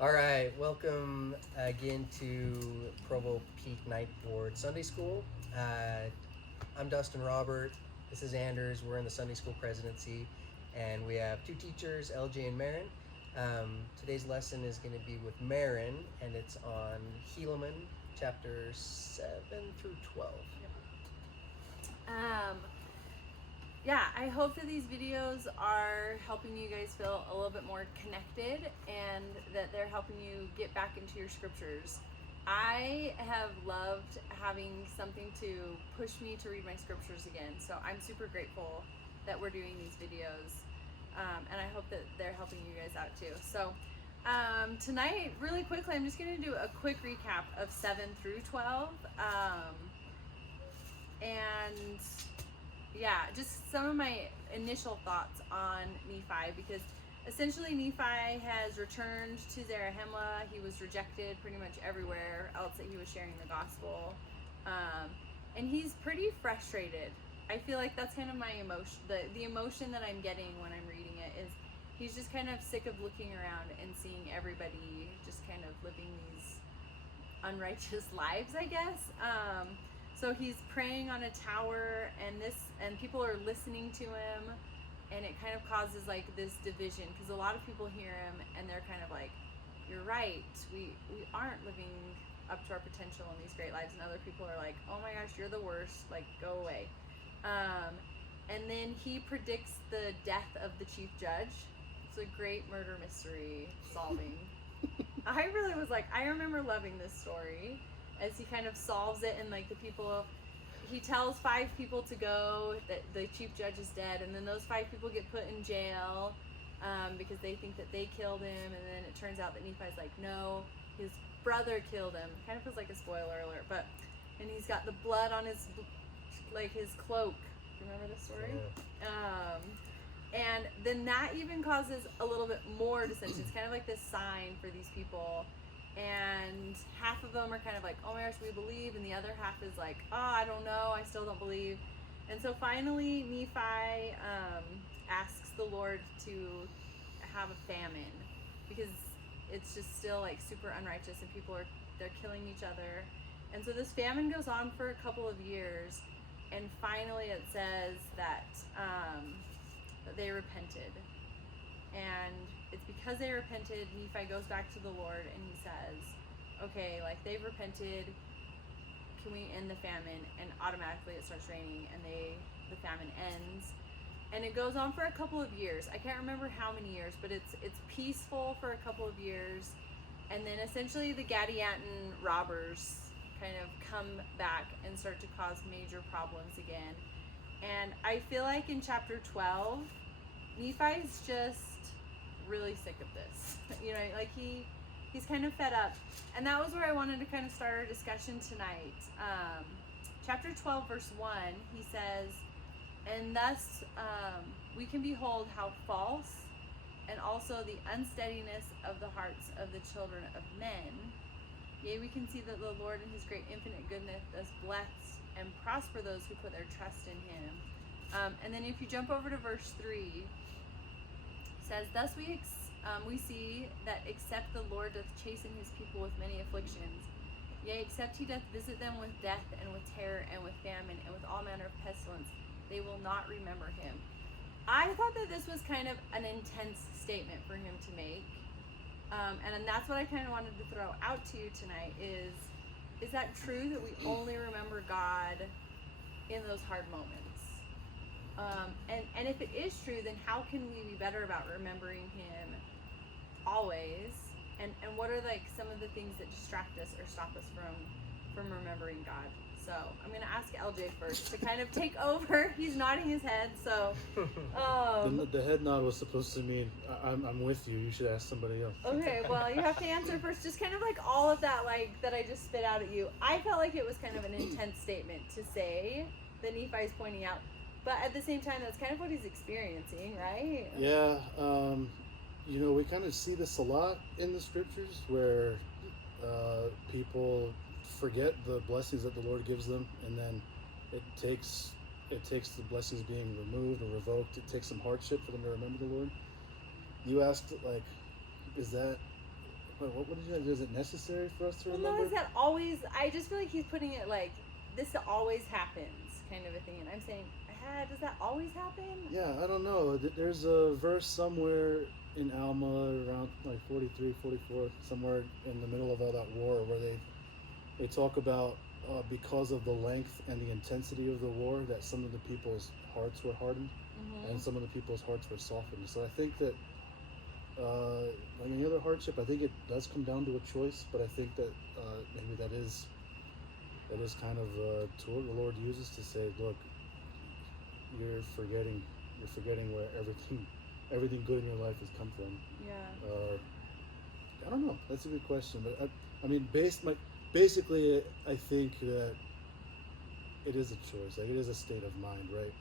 All right, welcome again to Provo Peak Night Board Sunday School. I'm Dustin Robert. This is Anders. We're in the Sunday School presidency, and we have two teachers, LJ and Marin. Today's lesson is going to be with Marin, and it's on Helaman, chapter 7 through 12. Yeah, I hope that these videos are helping you guys feel a little bit more connected and that they're helping you get back into your scriptures. I have loved having something to push me to read my scriptures again, so I'm super grateful that we're doing these videos, and I hope that they're helping you guys out too. So tonight, really quickly, I'm just going to do a quick recap of 7 through 12, and yeah, just some of my initial thoughts on Nephi, because essentially Nephi has returned to Zarahemla. He was rejected pretty much everywhere else that he was sharing the gospel, and he's pretty frustrated. I feel like that's kind of my emotion. The emotion that I'm getting when I'm reading it is he's just kind of sick of looking around and seeing everybody just kind of living these unrighteous lives, I guess. So he's praying on a tower, and people are listening to him, and it kind of causes like this division, because a lot of people hear him and they're kind of like, you're right, we aren't living up to our potential in these great lives, and other people are like, oh my gosh, you're the worst, like, go away. And then he predicts the death of the chief judge. It's a great murder mystery solving. I really was like, I remember loving this story as he kind of solves it, and like he tells 5 people to go, that the chief judge is dead, and then those 5 people get put in jail because they think that they killed him, and then it turns out that Nephi's like, no, his brother killed him. Kind of feels like a spoiler alert, and he's got the blood on his cloak. Remember this story? Yeah. And then that even causes a little bit more dissension. It's kind of like this sign for these people. And half of them are kind of like, oh my gosh, we believe. And the other half is like, oh, I don't know, I still don't believe. And so finally, Nephi asks the Lord to have a famine, because it's just still like super unrighteous, and they're killing each other. And so this famine goes on for a couple of years. And finally it says that they repented. And it's because they repented, Nephi goes back to the Lord and he says, okay, like, they've repented, can we end the famine? And automatically it starts raining, and the famine ends. And it goes on for a couple of years. I can't remember how many years, but it's peaceful for a couple of years. And then essentially the Gadianton robbers kind of come back and start to cause major problems again. And I feel like in chapter 12, Nephi's just really sick of this. You know, like he's kind of fed up. And that was where I wanted to kind of start our discussion tonight. Chapter 12, verse 1, he says, and thus we can behold how false and also the unsteadiness of the hearts of the children of men. Yea, we can see that the Lord in his great infinite goodness does bless and prosper those who put their trust in him. And then if you jump over to verse 3, it says, thus we see that except the Lord doth chasten his people with many afflictions, yea, except he doth visit them with death and with terror and with famine and with all manner of pestilence, they will not remember him. I thought that this was kind of an intense statement for him to make. And that's what I kind of wanted to throw out to you tonight is that true that we only remember God in those hard moments? And if it is true, then how can we be better about remembering him always? And what are like some of the things that distract us or stop us from remembering God? So I'm going to ask LJ first to kind of take over. He's nodding his head. So the head nod was supposed to mean I'm with you. You should ask somebody else. Okay, well, you have to answer first. Just kind of like all of that, like that I just spit out at you. I felt like it was kind of an intense statement to say that Nephi's pointing out, but at the same time, that's kind of what he's experiencing, right? Yeah. You know, we kind of see this a lot in the scriptures where people forget the blessings that the Lord gives them, and then it takes the blessings being removed or revoked. It takes some hardship for them to remember the Lord. You asked, like, is that what did you say? Is it necessary for us to Well, remember? no, is that always? I just feel like he's putting it like this always happens, kind of a thing. And I'm saying, does that always happen? Yeah, I don't know. There's a verse somewhere in Alma around like 43, 44, somewhere in the middle of all that war where they talk about because of the length and the intensity of the war that some of the people's hearts were hardened and some of the people's hearts were softened. So I think that like any other hardship, I think it does come down to a choice, but I think that maybe that is kind of a tool the Lord uses to say, look, you're forgetting where everything good in your life has come from. Yeah. I don't know. That's a good question, but I mean, basically, I think that it is a choice. Like it is a state of mind, right?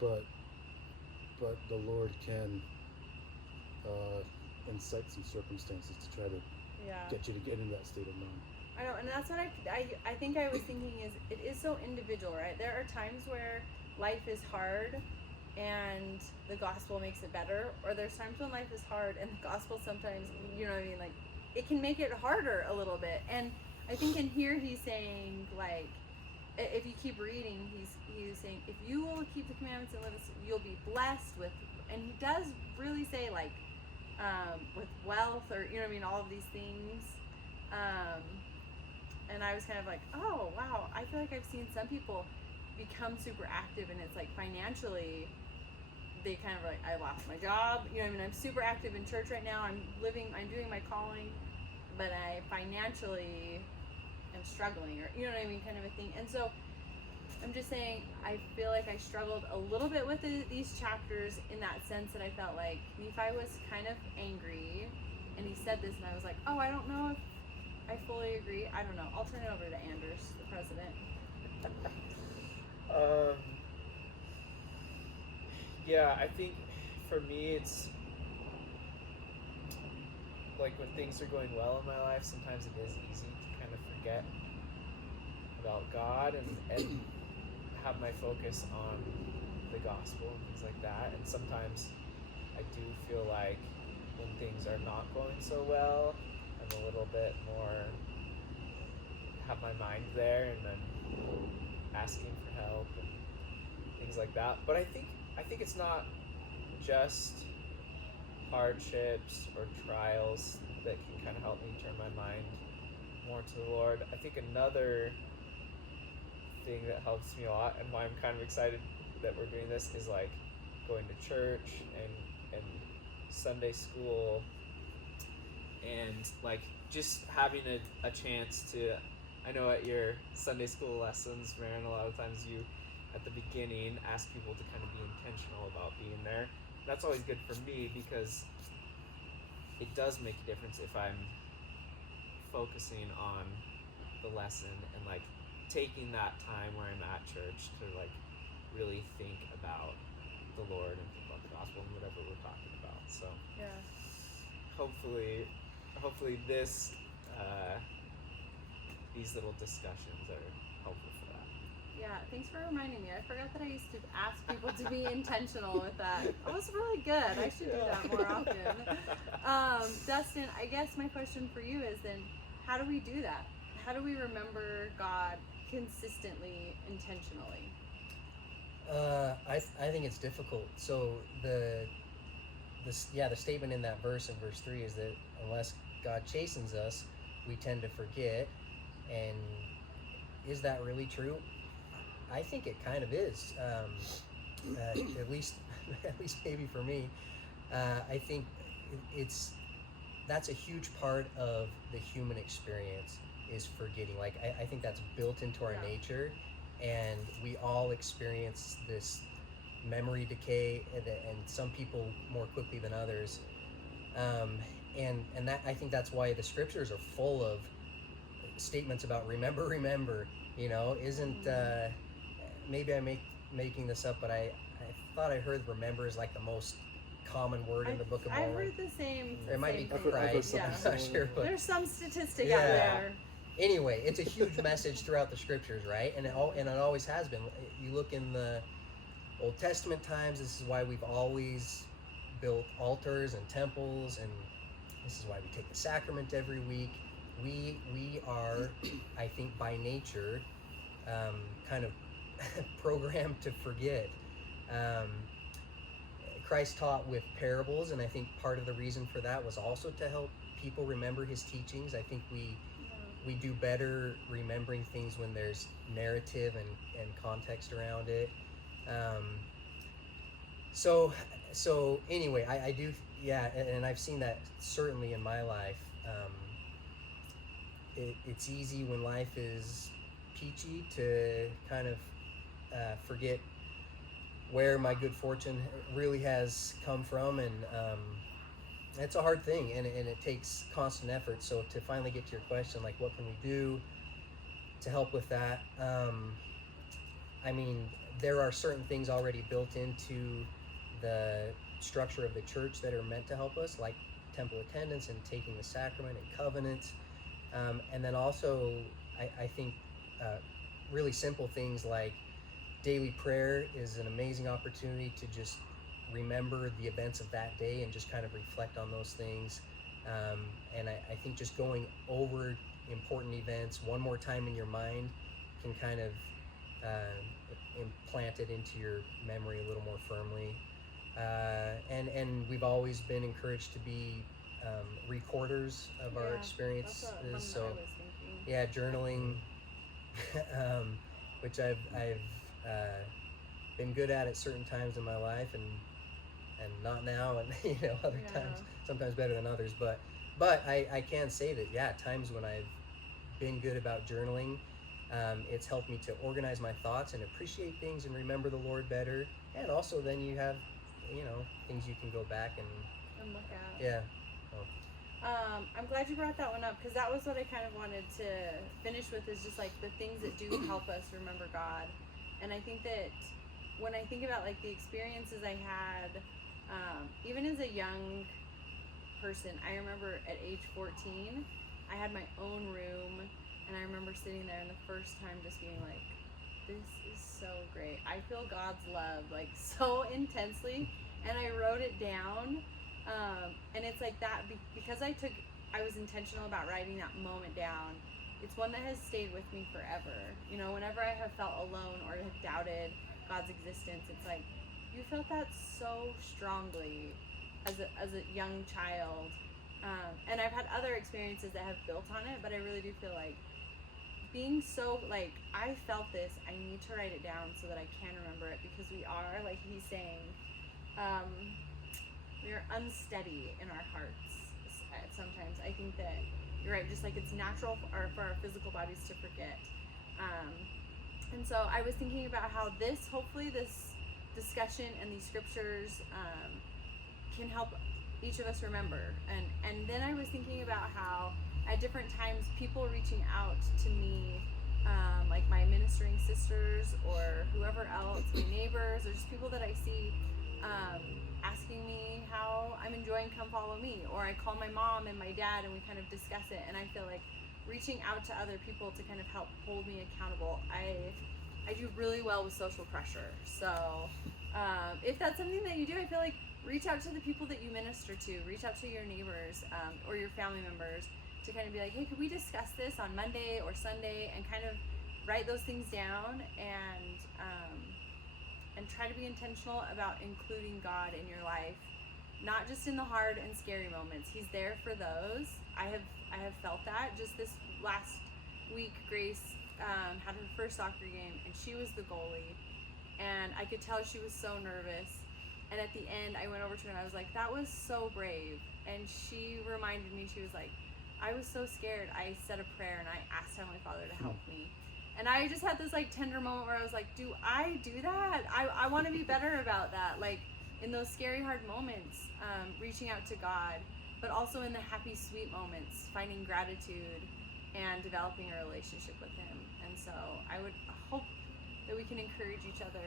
But the Lord can incite some circumstances to try to get you to get into that state of mind. I know, and that's what I think I was thinking is it is so individual, right? There are times where life is hard and the gospel makes it better, or there's times when life is hard and the gospel sometimes, you know what I mean, like it can make it harder a little bit. And I think in here he's saying, like, if you keep reading, he's saying if you will keep the commandments and live, you'll be blessed with, and he does really say like with wealth, or you know what I mean, all of these things. And I was kind of like, oh wow, I feel like I've seen some people become super active, and it's like financially they kind of like, I lost my job, you know what I mean, I'm super active in church right now, I'm doing my calling, but I financially am struggling, or you know what I mean, kind of a thing. And so I'm just saying, I feel like I struggled a little bit with these chapters in that sense that I felt like Nephi was kind of angry, and he said this, and I was like, oh, I don't know if I fully agree. I don't know. I'll turn it over to Anders, the president. Yeah, I think for me it's like when things are going well in my life, sometimes it is easy to kind of forget about God and have my focus on the gospel and things like that. And sometimes I do feel like when things are not going so well, I'm a little bit more have my mind there and then asking for help and things like that. But I think it's not just hardships or trials that can kind of help me turn my mind more to the Lord. I think another thing that helps me a lot, and why I'm kind of excited that we're doing this, is like going to church and Sunday school, and like just having a chance to, I know at your Sunday school lessons, Marin, a lot of times you at the beginning ask people to kind of be intentional about being there. That's always good for me because it does make a difference if I'm focusing on the lesson and like taking that time where I'm at church to like really think about the Lord and think about the gospel and whatever we're talking about. So Yeah. hopefully this these little discussions are helpful for that. Yeah, thanks for reminding me. I forgot that I used to ask people to be intentional with that. That was really good. I should do that more often. Dustin, I guess my question for you is then, how do we do that? How do we remember God consistently, intentionally? I think it's difficult. So the statement in that verse in verse 3 is that unless God chastens us, we tend to forget. And is that really true? I think it kind of is. At least maybe for me. I think that's a huge part of the human experience is forgetting. Like I think that's built into our nature, and we all experience this memory decay, and some people more quickly than others. And that, I think that's why the scriptures are full of statements about remember. You know, isn't maybe I'm making this up, but I thought I heard remember is like the most common word in the Book of Mormon. I've heard the same. Or it might be thing. Christ. Yeah. I'm not sure, but There's some statistic out there. Anyway, it's a huge message throughout the scriptures, right? And it always has been. You look in the Old Testament times. This is why we've always built altars and temples, and This is why we take the sacrament every week. We are, I think, by nature, kind of programmed to forget. Um, Christ taught with parables, and I think part of the reason for that was also to help people remember his teachings. I think we do better remembering things when there's narrative and context around it. So anyway, I do, yeah, and I've seen that certainly in my life. It's easy when life is peachy to kind of forget where my good fortune really has come from, and it's a hard thing, and it takes constant effort. So to finally get to your question, like what can we do to help with that? I mean, there are certain things already built into the structure of the church that are meant to help us, like temple attendance and taking the sacrament and covenant. And then also, I think really simple things like daily prayer is an amazing opportunity to just remember the events of that day and just kind of reflect on those things. And I think just going over important events one more time in your mind can kind of implant it into your memory a little more firmly. And we've always been encouraged to be recorders of our experiences. So yeah, journaling, which I've been good at certain times in my life, and not now, and other times sometimes better than others. But I can say that times when I've been good about journaling, it's helped me to organize my thoughts and appreciate things and remember the Lord better. And also then you have things you can go back and look at. Yeah. I'm glad you brought that one up, because that was what I kind of wanted to finish with, is just like the things that do help us remember God. And I think that when I think about like the experiences I had, even as a young person, I remember at age 14, I had my own room, and I remember sitting there and the first time just being like, this is so great. I feel God's love like so intensely, and I wrote it down. And it's like that because I was intentional about writing that moment down. It's one that has stayed with me forever. Whenever I have felt alone or have doubted God's existence, it's like, you felt that so strongly as a young child. And I've had other experiences that have built on it, but I really do feel like being so, like, I felt this, I need to write it down so that I can remember it, because we are, like he's saying, we are unsteady in our hearts sometimes. I think that you're right, just like it's natural for our physical bodies to forget. And so I was thinking about how hopefully this discussion and these scriptures can help each of us remember. And then I was thinking about how at different times people reaching out to me, like my ministering sisters or whoever else, my neighbors, or just people that I see, asking me how I'm enjoying Come Follow Me, or I call my mom and my dad and we kind of discuss it, and I feel like reaching out to other people to kind of help hold me accountable. I do really well with social pressure, so if that's something that you do, I feel like reach out to the people that you minister to, reach out to your neighbors or your family members to kind of be like, hey, could we discuss this on Monday or Sunday, and kind of write those things down and try to be intentional about including God in your life, not just in the hard and scary moments. He's there for those. I have felt that. Just this last week, Grace had her first soccer game, and she was the goalie, and I could tell she was so nervous. And at the end, I went over to her and I was like, that was so brave. And she reminded me, she was like, I was so scared. I said a prayer and I asked Heavenly Father to help me. And I just had this like tender moment where I was like, do I do that? I want to be better about that. Like in those scary, hard moments, reaching out to God, but also in the happy, sweet moments, finding gratitude and developing a relationship with Him. And so I would hope that we can encourage each other.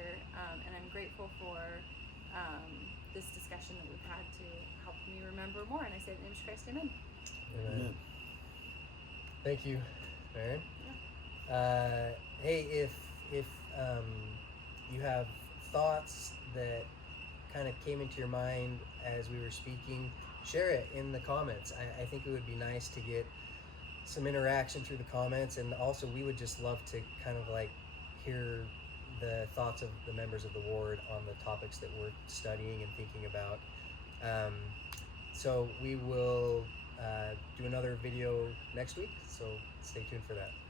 And I'm grateful for this discussion that we've had to help me remember more. And I say in the name of Christ, amen. Amen. Thank you, Aaron. Hey, if you have thoughts that kind of came into your mind as we were speaking, share it in the comments. I think it would be nice to get some interaction through the comments, and also we would just love to kind of like hear the thoughts of the members of the ward on the topics that we're studying and thinking about. So we will do another video next week, so stay tuned for that.